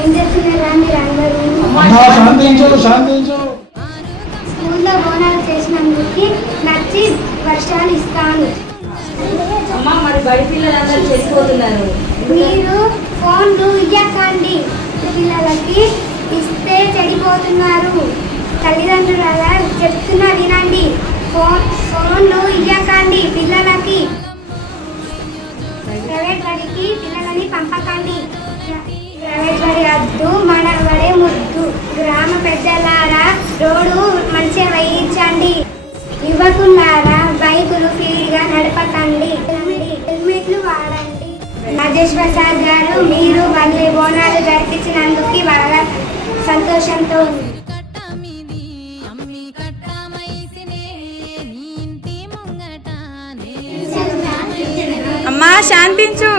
ఏం చేస్తున్నారా మీరందరూ? స్కూల్లో బోనాలు చేసినందుకు నచ్చి వర్షాలు ఇస్తాను. అమ్మా మరి బడి పిల్లలందరూ చెడిపోతున్నారు. మీరు ఫోన్లు ఇయ్యకండి, పిల్లలకి ఇస్తే చెడిపోతున్నారు. తల్లిదండ్రులు అలా చెప్తున్నా వినండి. ఫోన్లు ఇయ్యకండి పిల్లలకి. ప్రైవేట్ బడికి పిల్లలని పంపకండి. ప్రైవేట్ బడి వద్దు, మన బడే ముద్దు. గ్రామ పెద్దలారా రోడ్డు మంచిగా వేయించండి. యువకులారా బైకులు ఫ్రీగా నడపకండి. హెల్మెట్లు వాడండి. రాజేష్ ప్రసాద్ గారు, మీరు మళ్ళీ బోనాలు జరిపించినందుకు బాగా సంతోషంతో ఉంది. అమ్మా శాంతించు.